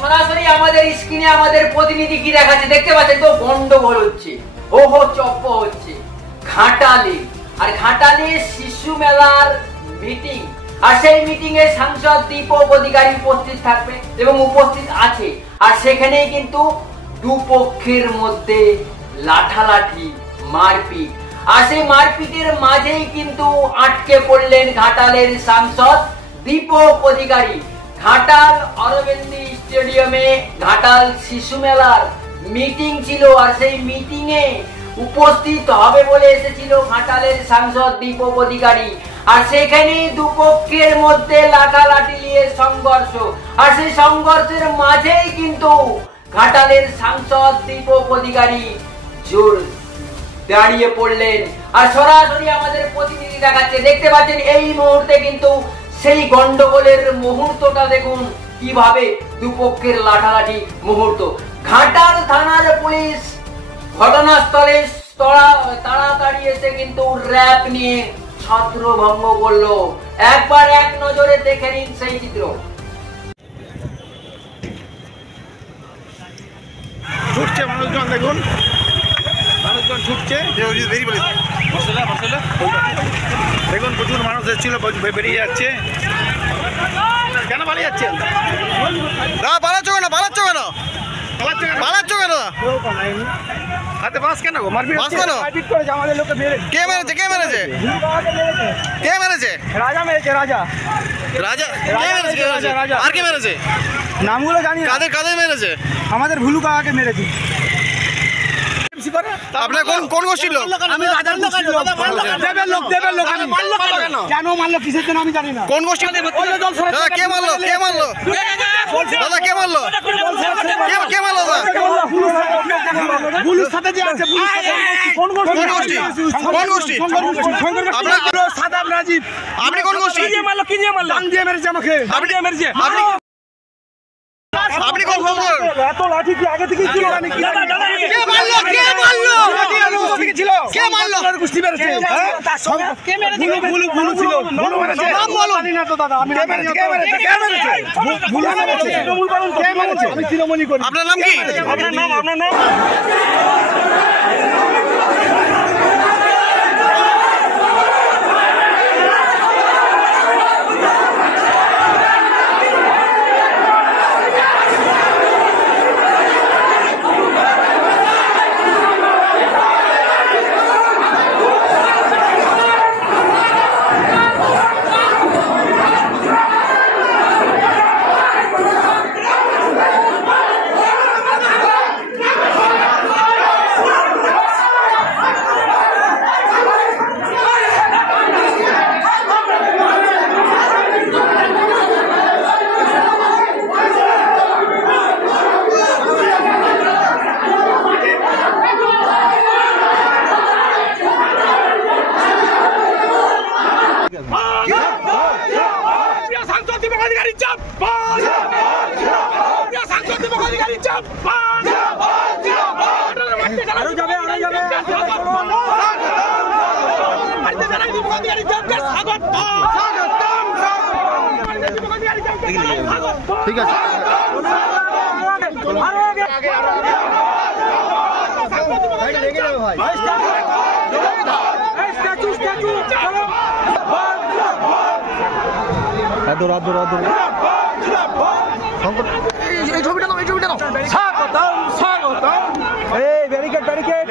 সরাসরি আমাদের স্ক্রিনে আমাদের প্রতিনিধি কি দেখাচ্ছে দেখতে পাচ্ছেন তো, গন্ডগোল হচ্ছে, ওহো চপ্প হচ্ছে ঘাটালে। আর ঘাটালে শিশু মেলার মিটিং, আর সেই মিটিং এ সাংসদ দীপক অধিকারী উপস্থিত থাকবে এবং উপস্থিত আছে। আর সেখানেই কিন্তু দুপক্ষের মধ্যে লাঠালাঠি, মারপিট। আর সেই মারপিটের মাঝেই কিন্তু আটকে পড়লেন ঘাটালের সাংসদ দীপক অধিকারী। ঘাটাল অরবিন্দ স্টেডিয়ামে ঘাটাল শিশু মেলার মিটিং ছিল, আর সেই মিটিং এ উপস্থিত হবে বলে এসেছিল ঘাটালের সাংসদ দীপক অধিকারী। আর সেখানে দুপক্ষের মধ্যে লাঠালাঠি নিয়ে সংঘর্ষ, আর সেই সংঘর্ষের মাঝেই কিন্তু ঘাটালের সাংসদ দীপক অধিকারী জোর দাঁড়িয়ে পড়লেন। আর সরাসরি আমাদের প্রতিনিধি দেখাচ্ছে দেখতে পাচ্ছেন এই মুহূর্তে কিন্তু সেই গন্ডগোলের মুহূর্তটা দেখুন কিভাবে দুপক্ষের লাঠালাঠি মুহূর্ত। ঘাটাল থানার পুলিশ ঘটনাস্থলে তাড়াতাড়ি এসে কিন্তু র্যাপ নিয়ে ছত্রভঙ্গ করলো। একবার এক নজরে দেখে নিন সেই চিত্র। ছুটছে মানুষজন, দেখুন মানুষজন ছুটছে, দেখুন প্রচুর মানুষ এসেছিল, বেরিয়ে যাচ্ছে। কেন পালিয়ে যাচ্ছেন? পালাচ্ছ কেন? পালাচ্ছ কেন? পালাচ্ছ কেন? হাতে বাঁশ কেন? মারপিট কেন? আমাদের লোককে মেরেছে। কে মেরেছে? কে মেরেছে? কে মেরেছে? রাজা মেরেছে। রাজা রাজা রাজা। আর কে মেরেছে? নামগুলো জানি। কাদের কাদের মেরেছে? আমাদের ভুলু কাকাকে মেরেছে। আপনার কোন গোষ্ঠীর লোক? আমি রাজার লোক। দেবের লোক। দেবের লোক। আমি মারলো কেন? কেন মারলো? কিসের জন্য আমি জানি না। কোন গোষ্ঠী? দাদা কে মারলো? কে মারলো? দাদা কে মারলো? কে মারলো? পুলিশ সাথে যে আছে, কোন গোষ্ঠী? কোন গোষ্ঠী? আপনার সাদাব রাজীব। আপনি কোন গোষ্ঠী? কি দিয়ে মারলো? কি দিয়ে মারলো? টাং দিয়ে মেরেছে আমাকে। আপনি দিয়ে মেরেছে? আপনি কোন গোষ্ঠী? এত লাঠি কি আগে থেকে ছিল? দাদা দাদা কে মারলো? কে মারলো? ছিল কে মারলো? গোষ্ঠী মেরেছে। কে মেরেছে? ভুলু ছিল। ভুলু মেরেছে। নাম বলো। জানি না তো দাদা। আমি কে মেরেছে? কে মেরেছে? কে মেরেছে? ভুলু মেরেছে। তৃণমূল পালন কে মেরেছে? আমি তৃণমূলই করি। আপনার নাম কি? আপনার নাম? আপনার নাম? ঠিক আছে। এই ছবিটা নাও, এই ছবিটা নাও। স্বাগতম স্বাগতম। এই ব্যারিকেড ব্যারিকেড।